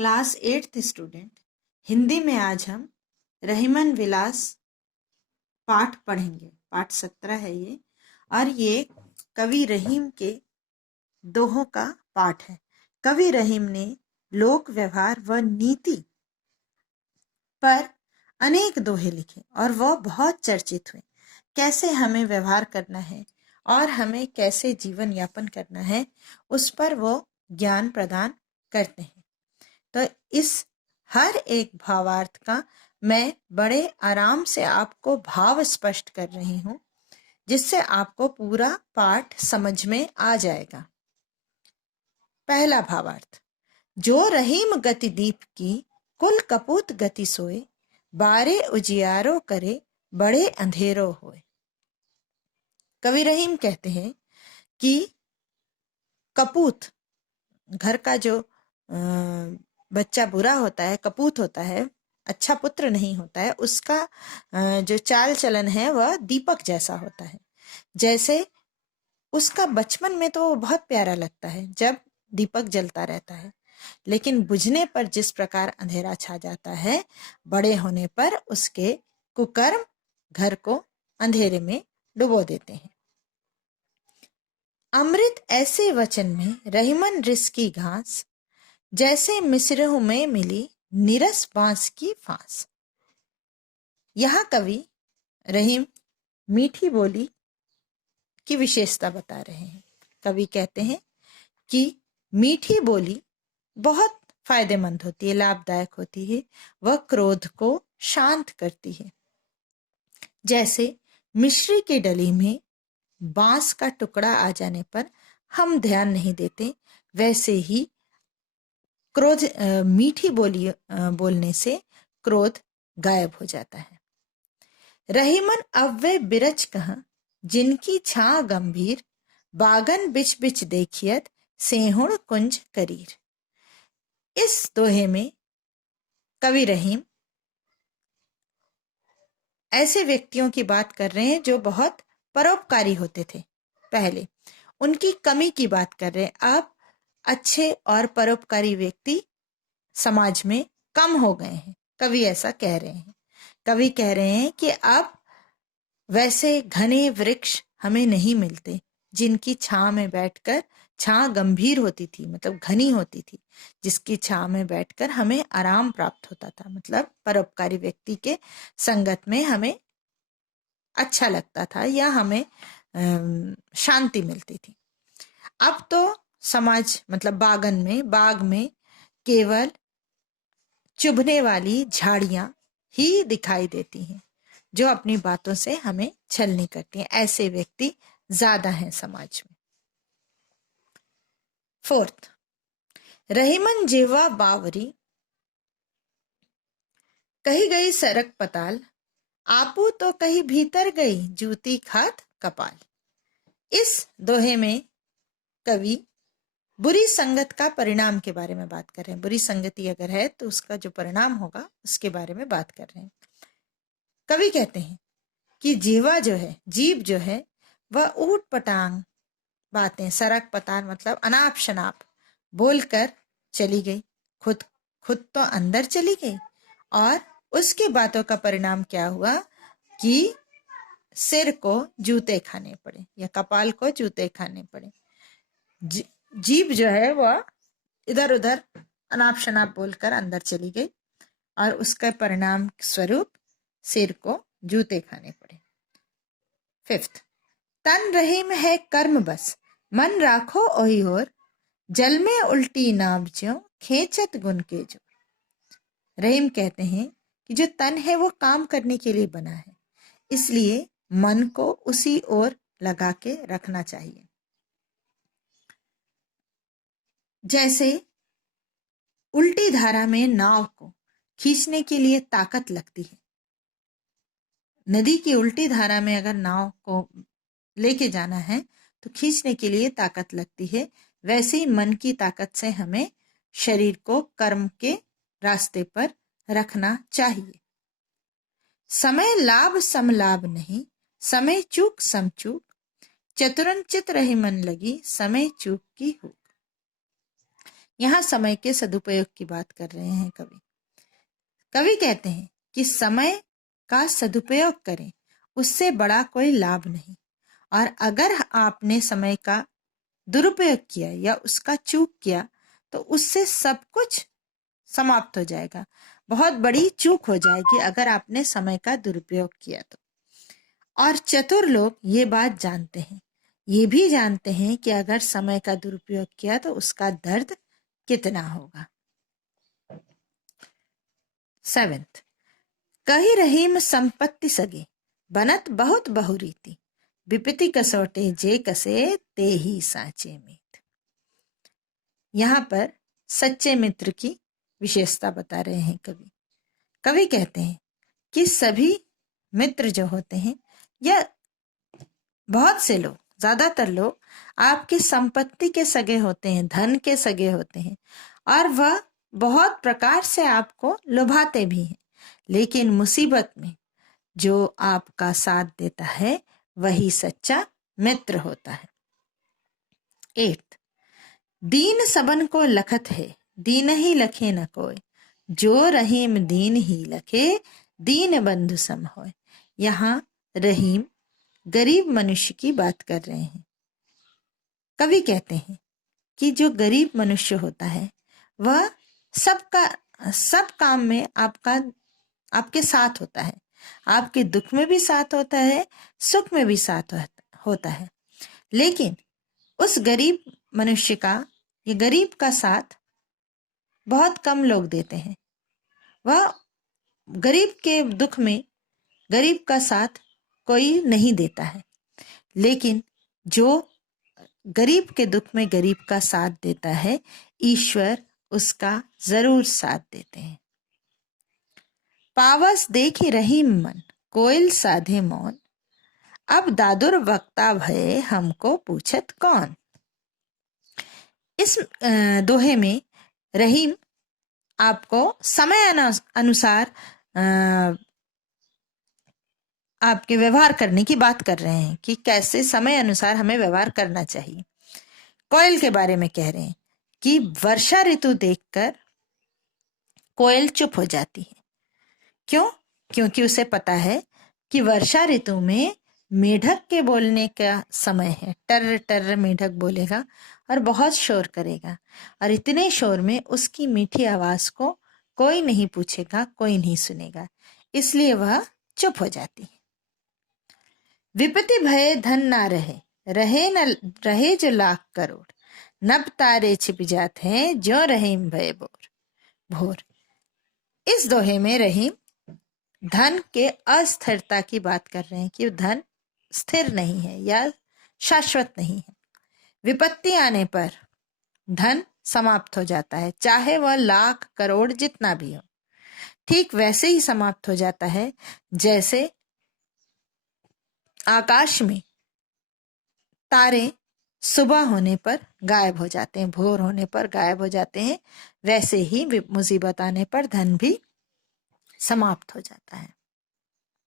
Class 8th student. Hindi में आज हम रहीमन विलास पाठ पढ़ेंगे। पाठ 17 है ये, और ये कवि रहीम के दोहों का पाठ है। कवि रहीम ने लोक व्यवहार व नीति पर अनेक दोहे लिखे और वह बहुत चर्चित हुए। कैसे हमें व्यवहार करना है और हमें कैसे जीवन यापन करना है, उस पर वो ज्ञान प्रदान करते हैं। तो इस हर एक भावार्थ का मैं बड़े आराम से आपको भाव स्पष्ट कर रही हूं, जिससे आपको पूरा पाठ समझ में आ जाएगा। पहला भावार्थ। जो रहीम गति दीप की, कुल कपूत गति सोए, बारे उजियारो करे, बड़े अंधेरो होए। कवि रहीम कहते हैं कि कपूत, घर का जो बच्चा बुरा होता है, कपूत होता है, अच्छा पुत्र नहीं होता है, उसका जो चाल चलन है वह दीपक जैसा होता है। जैसे उसका बचपन में तो बहुत प्यारा लगता है जब दीपक जलता रहता है, लेकिन बुझने पर जिस प्रकार अंधेरा छा जाता है, बड़े होने पर उसके कुकर्म घर को अंधेरे में डुबो देते हैं। अमृत ऐसे वचन में रहीमन रिस की घास, जैसे मिसरहु में मिली निरस बांस की फांस। यहाँ कवि रहीम मीठी बोली की विशेषता बता रहे हैं। कवि कहते हैं कि मीठी बोली बहुत फायदेमंद होती है, लाभदायक होती है। वह क्रोध को शांत करती है। जैसे मिश्री की डली में बांस का टुकड़ा आ जाने पर हम ध्यान नहीं देते, वैसे ही क्रोध मीठी बोली बोलने से क्रोध गायब हो जाता है। रहीमन अव्वे बिरच कह, जिनकी छा गंभीर, बागन बिच बिच देखियत, सेहुण कुंज करीर। इस दोहे में कवि रहीम ऐसे व्यक्तियों की बात कर रहे हैं जो बहुत परोपकारी होते थे पहले, उनकी कमी की बात कर रहे हैं। अब अच्छे और परोपकारी व्यक्ति समाज में कम हो गए हैं, कवि ऐसा कह रहे हैं। कवि कह रहे हैं कि अब वैसे घने वृक्ष हमें नहीं मिलते, जिनकी छां में बैठकर, छां गंभीर होती थी मतलब घनी होती थी, जिसकी छां में बैठकर हमें आराम प्राप्त होता था, मतलब परोपकारी व्यक्ति के संगत में हमें अच्छा लगता था या हमें शांति मिलती थी। अब तो समाज मतलब बाग में केवल चुभने वाली झाड़ियां ही दिखाई देती हैं, जो अपनी बातों से हमें छलनी करती हैं। ऐसे व्यक्ति ज्यादा हैं समाज में। फोर्थ, रहीमन जेवा बावरी, कही गई सरक पताल, आपू तो कहीं भीतर गई, जूती खात कपाल। इस दोहे में कवि बुरी संगत का परिणाम के बारे में बात कर रहे हैं। बुरी संगति अगर है तो उसका जो परिणाम होगा उसके बारे में बात कर रहे हैं। कवि कहते हैं कि जीवा जो है, जीव जो है, वह ऊट पटांग बातें, सरक पताल मतलब अनाप शनाप बोलकर चली गई, खुद तो अंदर चली गई, और उसके बातों का परिणाम क्या हुआ कि सिर को जूते खाने पड़े या कपाल को जूते खाने पड़े। जीभ जो है वह इधर उधर अनाप शनाप बोलकर अंदर चली गई और उसका परिणाम स्वरूप सिर को जूते खाने पड़े। फिफ्थ, तन रहीम है कर्म बस, मन राखो ओहि ओर, जल में उल्टी नाव ज्यों, खेचत गुन के जोर। रहीम कहते हैं कि जो तन है वो काम करने के लिए बना है, इसलिए मन को उसी ओर लगा के रखना चाहिए। जैसे उल्टी धारा में नाव को खींचने के लिए ताकत लगती है, नदी की उल्टी धारा में अगर नाव को लेके जाना है तो खींचने के लिए ताकत लगती है, वैसे ही मन की ताकत से हमें शरीर को कर्म के रास्ते पर रखना चाहिए। समय लाभ समलाभ नहीं, समय चूक समचूक, चतुरन चित रही मन लगी, समय चूक की हुक। यहाँ समय के सदुपयोग की बात कर रहे हैं कवि। कवि कहते हैं कि समय का सदुपयोग करें, उससे बड़ा कोई लाभ नहीं। और अगर आपने समय का दुरुपयोग किया या उसका चूक किया तो उससे सब कुछ समाप्त हो जाएगा। बहुत बड़ी चूक हो जाएगी अगर आपने समय का दुरुपयोग किया तो। और चतुर लोग ये बात जानते हैं, ये भी जानते हैं कि अगर समय का दुरुपयोग किया तो उसका दर्द कितना होगा। 7th, कही रहीम संपत्ति सगे, बनत बहुत बहुरीति, विपत्ति कसौटे जे कसे ते ही साचे मित्र। यहाँ पर सच्चे मित्र की विशेषता बता रहे हैं कवि। कवि कहते हैं कि सभी मित्र जो होते हैं या बहुत से लोग, ज्यादातर लोग आपकी संपत्ति के सगे होते हैं, धन के सगे होते हैं, और वह बहुत प्रकार से आपको लुभाते भी हैं, लेकिन मुसीबत में जो आपका साथ देता है वही सच्चा मित्र होता है। 8th, दीन सबन को लखत है, दीन ही लखे न कोय, जो रहीम दीन ही लखे, दीन बंधु सम होय। यहाँ रहीम गरीब मनुष्य की बात कर रहे हैं। कवि कहते हैं कि जो गरीब मनुष्य होता है वह सब काम में आपके साथ होता है, आपके दुख में भी साथ होता है, सुख में भी साथ होता है। लेकिन उस गरीब मनुष्य का, ये गरीब का साथ बहुत कम लोग देते हैं। वह गरीब के दुख में गरीब का साथ कोई नहीं देता है, लेकिन जो गरीब के दुख में गरीब का साथ देता है, ईश्वर उसका जरूर साथ देते हैं। पावस देखी रहीम मन, कोयल साधे मौन, अब दादुर वक्ता भये, हमको पूछत कौन। इस दोहे में रहीम आपको समय अनुसार आपके व्यवहार करने की बात कर रहे हैं कि कैसे समय अनुसार हमें व्यवहार करना चाहिए। कोयल के बारे में कह रहे हैं कि वर्षा ऋतु देखकर कोयल चुप हो जाती है। क्यों? क्योंकि उसे पता है कि वर्षा ऋतु में मेढक के बोलने का समय है। टर टर मेढक बोलेगा और बहुत शोर करेगा, और इतने शोर में उसकी मीठी आवाज को कोई नहीं पूछेगा, कोई नहीं सुनेगा, इसलिए वह चुप हो जाती है। विपत्ति भय धन ना रहे, रहे न रहे जो लाख करोड़, नभ तारे छिप जाते हैं, जो रहीम भय भोर। इस दोहे में रहीम धन के अस्थिरता की बात कर रहे हैं कि धन स्थिर नहीं है या शाश्वत नहीं है। विपत्ति आने पर धन समाप्त हो जाता है, चाहे वह लाख करोड़ जितना भी हो। ठीक वैसे ही समाप्त हो जाता है जैसे आकाश में तारे सुबह होने पर गायब हो जाते हैं, भोर होने पर गायब हो जाते हैं, वैसे ही मुसीबत आने पर धन भी समाप्त हो जाता है।